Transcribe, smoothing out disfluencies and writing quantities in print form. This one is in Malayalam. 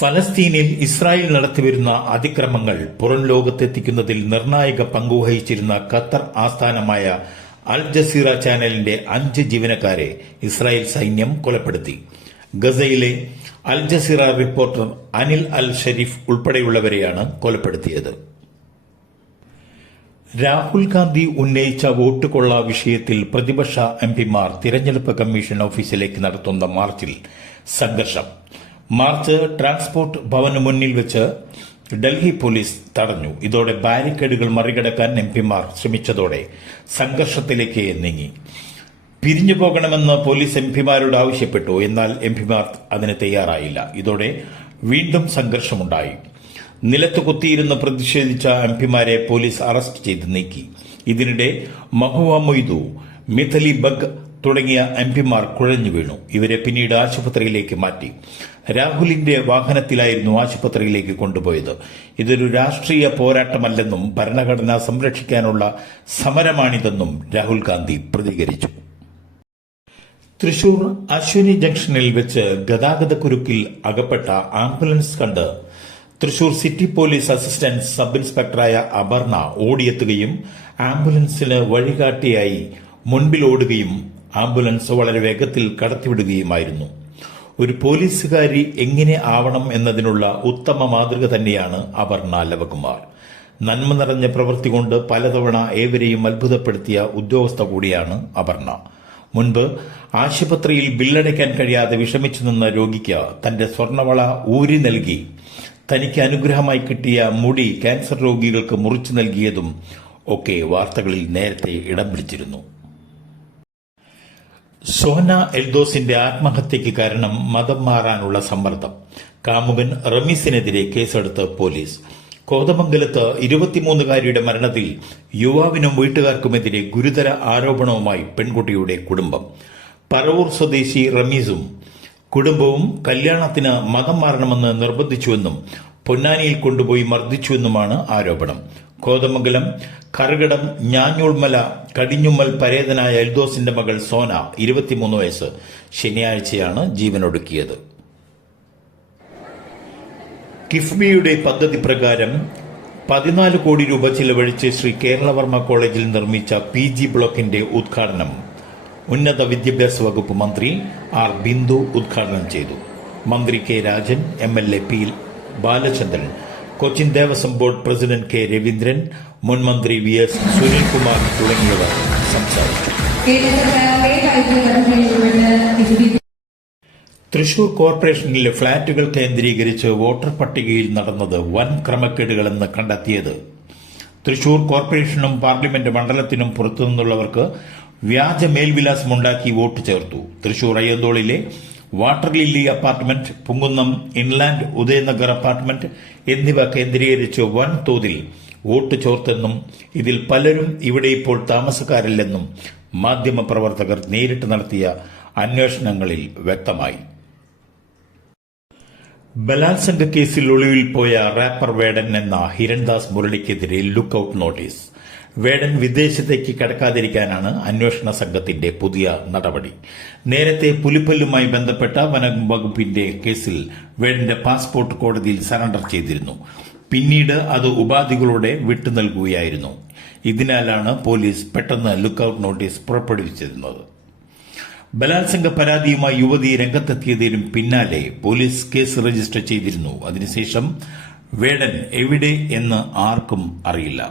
ഫലസ്തീനിൽ ഇസ്രായേൽ നടത്തിവരുന്ന അതിക്രമങ്ങൾ പുറം ലോകത്തെത്തിക്കുന്നതിൽ നിർണായക പങ്കുവഹിച്ചിരുന്ന ഖത്തർ ആസ്ഥാനമായ അൽ ജസീറ ചാനലിന്റെ 5 ജീവനക്കാരെ ഇസ്രായേൽ സൈന്യം കൊലപ്പെടുത്തി. ഗസയിലെ അൽ ജസീറ റിപ്പോർട്ടർ അനിൽ അൽ ഷരീഫ് ഉൾപ്പെടെയുള്ളവരെയാണ് കൊലപ്പെടുത്തിയത്. രാഹുൽ ഗാന്ധി ഉന്നയിച്ച വോട്ട് കൊള്ള വിഷയത്തിൽ പ്രതിപക്ഷ എംപിമാർ തിരഞ്ഞെടുപ്പ് കമ്മീഷൻ ഓഫീസിലേക്ക് നടത്തുന്ന മാർച്ചിൽ സംഘർഷം. മാർച്ച് ട്രാൻസ്പോർട്ട് ഭവന് മുന്നിൽ വെച്ച് ഡൽഹി പോലീസ് തടഞ്ഞു. ഇതോടെ ബാരിക്കേഡുകൾ മറികടക്കാൻ എംപിമാർ ശ്രമിച്ചതോടെ സംഘർഷത്തിലേക്ക് നീങ്ങി. പിരിഞ്ഞു പോകണമെന്ന് പോലീസ് എംപിമാരോട് ആവശ്യപ്പെട്ടു. എന്നാൽ എംപിമാർ അതിന് തയ്യാറായില്ല. ഇതോടെ വീണ്ടും സംഘർഷമുണ്ടായി. നിലത്ത് കുത്തിയിരുന്ന് പ്രതിഷേധിച്ച എംപിമാരെ പോലീസ് അറസ്റ്റ് ചെയ്ത് നീക്കി. ഇതിനിടെ മഹുവ മൊയ്തു, മിഥലി ബഗ് തുടങ്ങിയ എംപിമാർ കുഴഞ്ഞു വീണു. ഇവരെ പിന്നീട് ആശുപത്രിയിലേക്ക് മാറ്റി. രാഹുലിന്റെ വാഹനത്തിലായിരുന്നു ആശുപത്രിയിലേക്ക് കൊണ്ടുപോയത്. ഇതൊരു രാഷ്ട്രീയ പോരാട്ടമല്ലെന്നും ഭരണഘടന സംരക്ഷിക്കാനുള്ള സമരമാണിതെന്നും രാഹുൽ ഗാന്ധി പ്രതികരിച്ചു. തൃശൂർ അശ്വിനി ജംഗ്ഷനിൽ വെച്ച് ഗതാഗതക്കുരുക്കിൽ അകപ്പെട്ട ആംബുലൻസ് കണ്ട് Thrissur city police assistant sub ഇൻസ്പെക്ടറായ അപർണ ഓടിയെത്തുകയും ആംബുലൻസിന് വഴികാട്ടിയായി മുൻപിലോടുകയും ആംബുലൻസ് വളരെ വേഗത്തിൽ കടത്തിവിടുകയുമായിരുന്നു. ഒരു പോലീസുകാരി എങ്ങനെ ആവണം എന്നതിനുള്ള ഉത്തമ മാതൃക തന്നെയാണ് അപർണ ലവകുമാർ. നന്മ നിറഞ്ഞ പ്രവൃത്തി കൊണ്ട് പലതവണ ഏവരെയും അത്ഭുതപ്പെടുത്തിയ ഉദ്യോഗസ്ഥ കൂടിയാണ് അപർണ. മുൻപ് ആശുപത്രിയിൽ ബില്ലടയ്ക്കാൻ കഴിയാതെ വിഷമിച്ചു നിന്ന രോഗിക്ക് തന്റെ സ്വർണവള ഊരി നൽകി തനിക്ക് അനുഗ്രഹമായി കിട്ടിയ മുടി ക്യാൻസർ രോഗികൾക്ക് മുറിച്ചു നൽകിയതും ഒക്കെ വാർത്തകളിൽ നേരത്തെ ഇടം പിടിച്ചിരുന്നു. സോന എൽദോസിന്റെ ആത്മഹത്യയ്ക്ക് കാരണം മതം മാറാനുള്ള സമ്മർദ്ദം. കാമുകൻ റമീസിനെതിരെ കേസെടുത്ത് പോലീസ്. കോതമംഗലത്ത് 23-കാരിയുടെ മരണത്തിൽ യുവാവിനും വീട്ടുകാർക്കുമെതിരെ ഗുരുതര ആരോപണവുമായി പെൺകുട്ടിയുടെ കുടുംബം. പറവൂർ സ്വദേശി റമീസും കുടുംബവും കല്യാണത്തിന് മതം മാറണമെന്ന് നിർബന്ധിച്ചുവെന്നും പൊന്നാനിയിൽ കൊണ്ടുപോയി മർദ്ദിച്ചുവെന്നുമാണ് ആരോപണം. കോതമംഗലം കറുകടം ഞാഞ്ഞൂൾമല കടിഞ്ഞുമ്മൽ പരേതനായ എൽദോസിന്റെ മകൾ സോന 23 വയസ്സ് ശനിയാഴ്ചയാണ് ജീവനൊടുക്കിയത്. കിഫ്ബിയുടെ പദ്ധതി പ്രകാരം 14 കോടി രൂപ ചിലവഴിച്ച് ശ്രീ കേരളവർമ്മ കോളേജിൽ നിർമ്മിച്ച PG ബ്ലോക്കിന്റെ ഉദ്ഘാടനം ഉന്നത വിദ്യാഭ്യാസ വകുപ്പ് മന്ത്രി ആർ ബിന്ദു ഉദ്ഘാടനം ചെയ്തു. മന്ത്രി K Rajan, MLA P Balachandran, Cochin Devaswom board president K Raveendran, മുൻ മന്ത്രി VS സുനിൽകുമാർ തുടങ്ങിയവർ സംസാരിച്ചു. തൃശൂർ കോർപ്പറേഷനിലെ ഫ്ളാറ്റുകൾ കേന്ദ്രീകരിച്ച് വോട്ടർ പട്ടികയിൽ നടന്നത് വൻ ക്രമക്കേടുകളെന്ന് കണ്ടെത്തിയത്. തൃശൂർ കോർപ്പറേഷനും പാർലമെന്റ് മണ്ഡലത്തിനും പുറത്തുനിന്നുള്ളവർക്ക് വ്യാജ മേൽവിലാസമുണ്ടാക്കി വോട്ട് ചേർത്തു. തൃശൂർ അയ്യന്തോളിലെ water lily apartment, Punkunnam inland Udayanagar apartment എന്നിവ കേന്ദ്രീകരിച്ച് വൻ തോതിൽ വോട്ട് ചോർത്തെന്നും ഇതിൽ പലരും ഇവിടെ ഇപ്പോൾ താമസക്കാരില്ലെന്നും മാധ്യമപ്രവർത്തകർ നേരിട്ട് നടത്തിയ അന്വേഷണങ്ങളിൽ വ്യക്തമായി. ബലാത്സംഗ കേസിൽ ഒളിവിൽ പോയ റാപ്പർ വേടൻ എന്ന ഹിരൺദാസ് മുരളിക്കെതിരെ ലുക്കൌട്ട് നോട്ടീസ്. വേടൻ വിദേശത്തേക്ക് കടക്കാതിരിക്കാനാണ് അന്വേഷണ സംഘത്തിന്റെ പുതിയ നടപടി. നേരത്തെ പുലിപ്പല്ലുമായി ബന്ധപ്പെട്ട വനംവകുപ്പിന്റെ കേസിൽ വേടന്റെ പാസ്പോർട്ട് കോടതിയിൽ സറണ്ടർ ചെയ്തിരുന്നു. പിന്നീട് അത് ഉപാധികളോടെ വിട്ടു നൽകുകയായിരുന്നു. ഇതിനാലാണ് പോലീസ് പെട്ടെന്ന് ലുക്കൌട്ട് നോട്ടീസ് പുറപ്പെടുവിച്ചിരുന്നത്. ബലാത്സംഗ പരാതിയുമായി യുവതി രംഗത്തെത്തിയതിനും പിന്നാലെ പോലീസ് കേസ് രജിസ്റ്റർ ചെയ്തിരുന്നു. അതിനുശേഷം വേടൻ എവിടെ എന്ന് ആർക്കും അറിയില്ല.